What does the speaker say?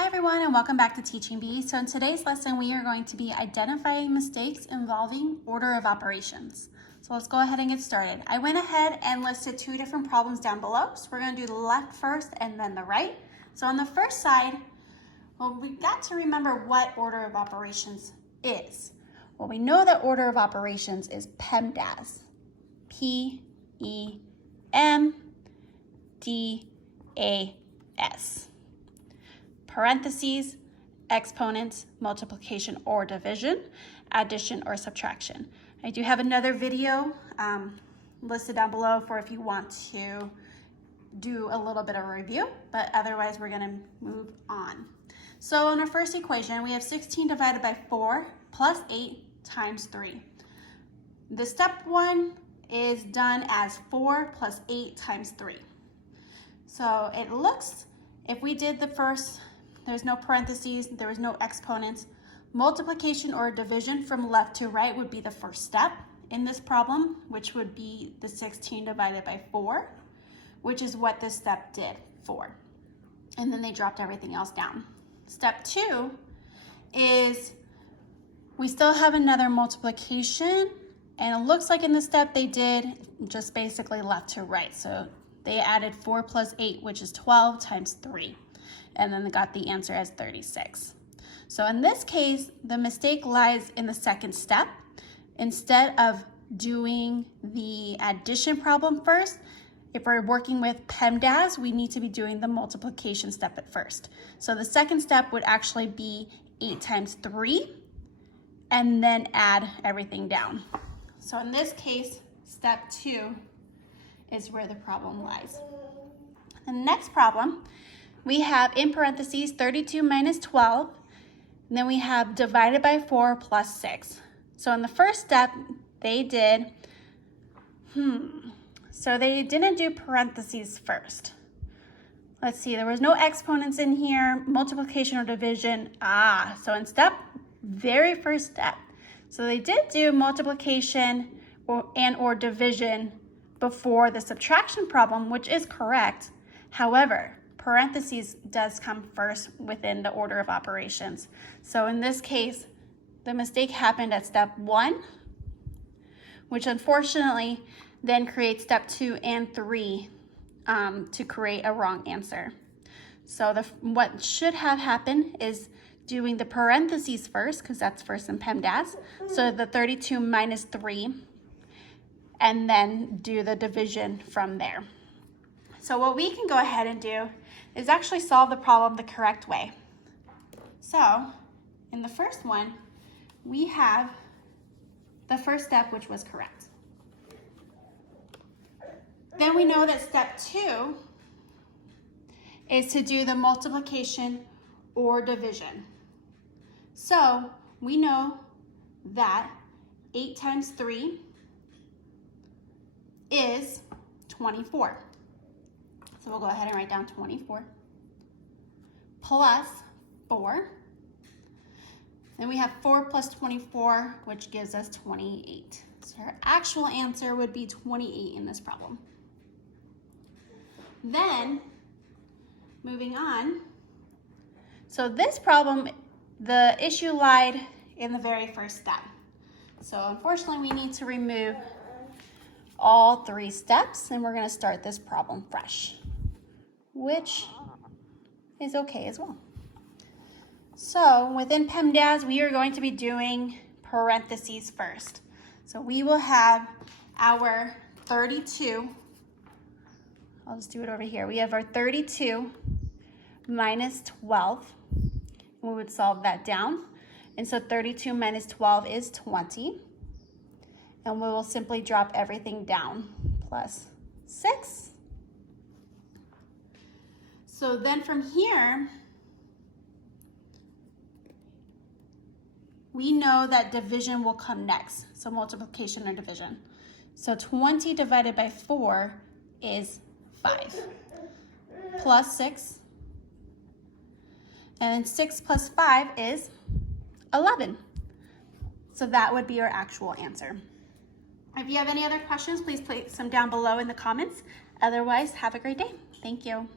Hi everyone and welcome back to Teaching Bee. So in today's lesson we are going to be identifying mistakes involving order of operations. So let's go ahead and get started. I went ahead and listed two different problems down below. So we're going to do the left first and then the right. So on the first side, well, we got to remember what order of operations is. Well, we know that order of operations is PEMDAS. P-E-M-D-A-S. Parentheses, exponents, multiplication or division, addition or subtraction. I do have another video listed down below for if you want to do a little bit of a review, but otherwise we're going to move on. So in our first equation, we have 16 divided by 4 plus 8 times 3. The step one is done as 4 plus 8 times 3. So it looks, if we did the first, there's no parentheses, there was no exponents. Multiplication or division from left to right would be the first step in this problem, which would be the 16 divided by 4, which is what this step did, 4. And then they dropped everything else down. Step 2 is we still have another multiplication, and it looks like in this step they did just basically left to right. So they added 4 plus 8, which is 12 times 3. And then they got the answer as 36. So in this case, the mistake lies in the second step. Instead of doing the addition problem first, if we're working with PEMDAS, we need to be doing the multiplication step at first. So the second step would actually be 8 times 3, and then add everything down. So in this case, step 2 is where the problem lies. The next problem, we have in parentheses 32 minus 12, and then we have divided by 4 plus 6. So in the first step, they did, so they didn't do parentheses first. Let's see, there was no exponents in here, multiplication or division. So in very first step, so they did do multiplication or division before the subtraction problem, which is correct. However, parentheses does come first within the order of operations. So in this case, the mistake happened at step 1, which unfortunately then creates step 2 and 3 to create a wrong answer. So what should have happened is doing the parentheses first, because that's first in PEMDAS. So the 32 minus 3, and then do the division from there. So what we can go ahead and do is actually solve the problem the correct way. So in the first one, we have the first step, which was correct. Then we know that step 2 is to do the multiplication or division. So we know that 8 times 3 is 24. So we'll go ahead and write down 24 plus 4. Then we have 4 plus 24, which gives us 28. So our actual answer would be 28 in this problem. Then, moving on. So this problem, the issue lied in the very first step. So unfortunately, we need to remove all 3 steps, and we're going to start this problem fresh, which is okay as well. So within PEMDAS, we are going to be doing parentheses first. So we will have our 32, I'll just do it over here. We have our 32 minus 12, and we would solve that down. And so 32 minus 12 is 20. And we will simply drop everything down, plus 6. So then from here, we know that division will come next, so multiplication or division. So 20 divided by 4 is 5, plus 6, and then 6 plus 5 is 11. So that would be our actual answer. If you have any other questions, please place them down below in the comments. Otherwise, have a great day. Thank you.